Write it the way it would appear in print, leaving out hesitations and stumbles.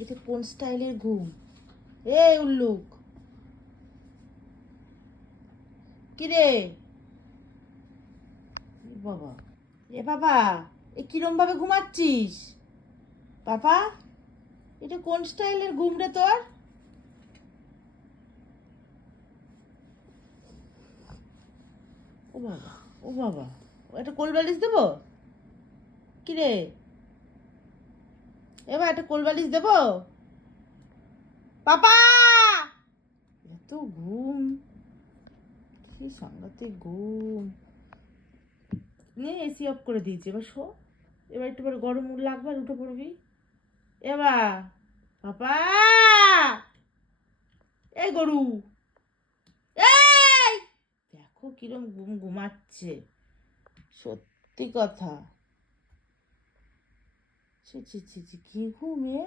এটা কোন স্টাইলের ঘুম? এ উল্লুক, কিরে? বাবা, এ বাবা, এ কিরম ভাবে ঘুমাচ্ছিস বাবা? এটা কোন স্টাইলের ঘুম রে তোর? ও বাবা, ও বাবা, একটা কোল বালিশ দেবো? কিরে, এবার একটা কোল বালিশ দেবো? পাপা, এত ঘুম, কি সাংঘাতিক ঘুম। নে এসি অফ করে দিয়েছি, এবার শো। এবার একটু পরে গরম লাগবে আর উঠে পড়বি। এবার পাপা, এই গরু, এই দেখো কিরম ঘুমাচ্ছে, সত্যি কথা। ছি ছি ছি ছি, কি ঘুমে।